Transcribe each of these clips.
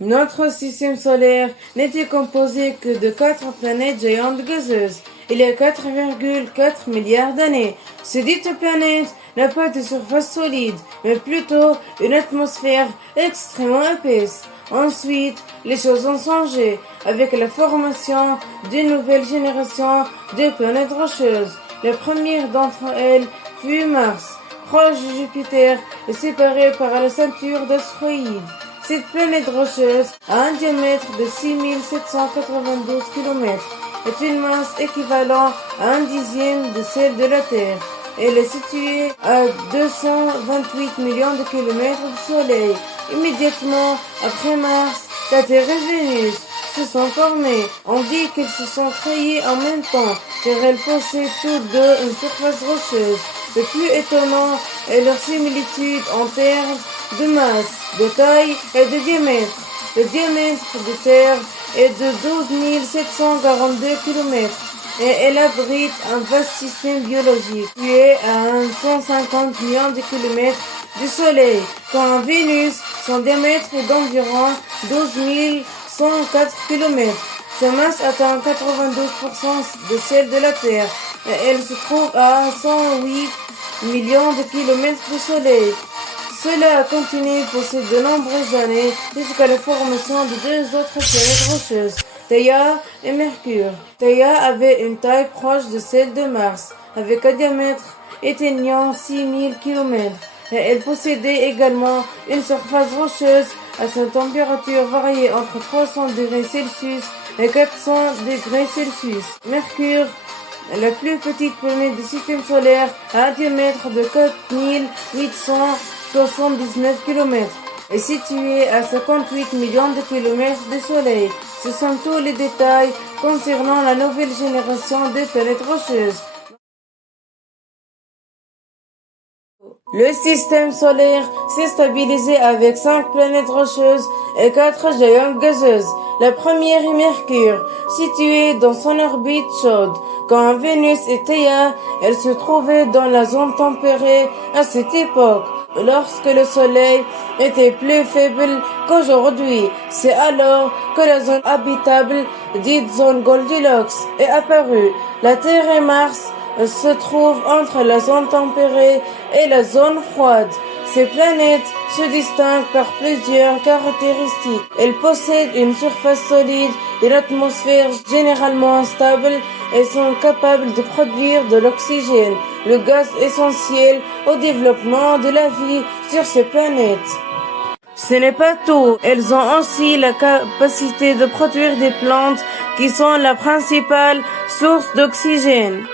Notre système solaire n'était composé que de 4 planètes géantes gazeuses, il y a 4,4 milliards d'années. Ces dites planètes n'a pas de surface solide, mais plutôt une atmosphère extrêmement épaisse. Ensuite, les choses ont changé avec la formation d'une nouvelle génération de planètes rocheuses. La première d'entre elles fut Mars, proche de Jupiter et séparée par la ceinture d'astéroïdes. Cette planète rocheuse a un diamètre de 6792 km et une masse équivalente à un dixième de celle de la Terre. Elle est située à 228 millions de kilomètres du Soleil. Immédiatement après Mars, la Terre et Vénus se sont formées. On dit qu'elles se sont créées en même temps, car elles possèdent toutes deux une surface rocheuse. Le plus étonnant est leur similitude en termes de masse, de taille et de diamètre. Le diamètre de Terre est de 12 742 km et elle abrite un vaste système biologique qui est à 150 millions de kilomètres du Soleil, quand Vénus, son diamètre est d'environ 12 104 km. Sa masse atteint 92% de celle de la Terre et elle se trouve à 108 millions de kilomètres du Soleil. Cela a continué pour de nombreuses années jusqu'à la formation de deux autres planètes rocheuses, Theia et Mercure. Theia avait une taille proche de celle de Mars, avec un diamètre atteignant 6000 km. Et elle possédait également une surface rocheuse à sa température variée entre 300 degrés Celsius et 400 degrés Celsius. Mercure, la plus petite planète du système solaire, a un diamètre de 4879 km est située à 58 millions de kilomètres du Soleil. Ce sont tous les détails concernant la nouvelle génération de planètes rocheuses. Le système solaire s'est stabilisé avec 5 planètes rocheuses et 4 géantes gazeuses. La première est Mercure, située dans son orbite chaude. Quand Vénus et Theia, elle se trouvait dans la zone tempérée à cette époque, lorsque le soleil était plus faible qu'aujourd'hui. C'est alors que la zone habitable, dite zone Goldilocks, est apparue. La Terre et Mars se trouvent entre la zone tempérée et la zone froide. Ces planètes se distinguent par plusieurs caractéristiques. Elles possèdent une surface solide, une atmosphère généralement stable et sont capables de produire de l'oxygène, le gaz essentiel au développement de la vie sur ces planètes. Ce n'est pas tout, elles ont aussi la capacité de produire des plantes qui sont la principale source d'oxygène.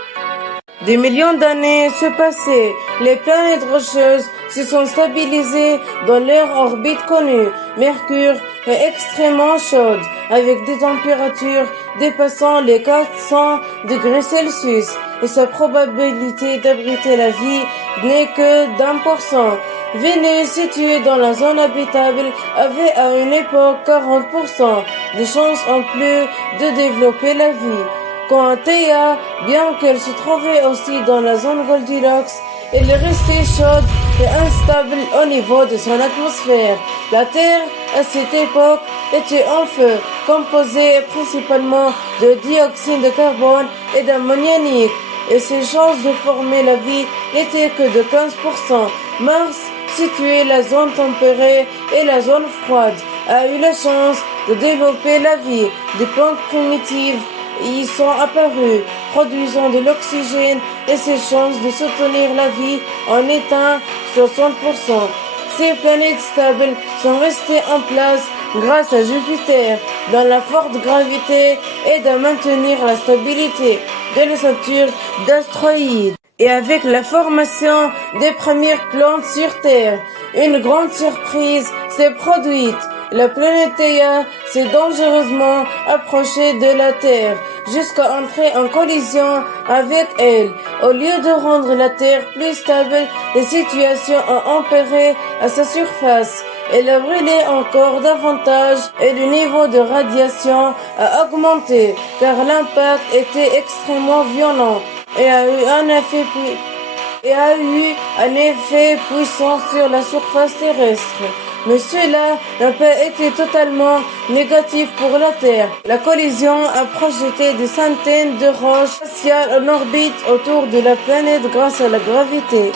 Des millions d'années se passaient, les planètes rocheuses se sont stabilisées dans leur orbite connue. Mercure est extrêmement chaude, avec des températures dépassant les 400 degrés Celsius, et sa probabilité d'abriter la vie n'est que d'1%. Vénus, située dans la zone habitable, avait à une époque 40% de chances en plus de développer la vie. Quant à Theia, bien qu'elle se trouvait aussi dans la zone Goldilocks, elle est restée chaude et instable au niveau de son atmosphère. La Terre, à cette époque, était en feu, composée principalement de dioxyde de carbone et d'ammoniac, et ses chances de former la vie n'étaient que de 15%. Mars, situé la zone tempérée et la zone froide, a eu la chance de développer la vie. Des plantes primitives y sont apparus, produisant de l'oxygène et ses chances de soutenir la vie en étant 60%. Ces planètes stables sont restées en place grâce à Jupiter, dans la forte gravité et de maintenir la stabilité de la ceinture d'astéroïdes. Et avec la formation des premières plantes sur Terre, une grande surprise s'est produite. La planète Theia s'est dangereusement approchée de la Terre jusqu'à entrer en collision avec elle. Au lieu de rendre la Terre plus stable, les situations ont empiré à sa surface. Elle a brûlé encore davantage et le niveau de radiation a augmenté car l'impact était extrêmement violent et a eu un effet puissant sur la surface terrestre. Mais cela n'a pas été totalement négatif pour la Terre. La collision a projeté des centaines de roches spatiales en orbite autour de la planète grâce à la gravité.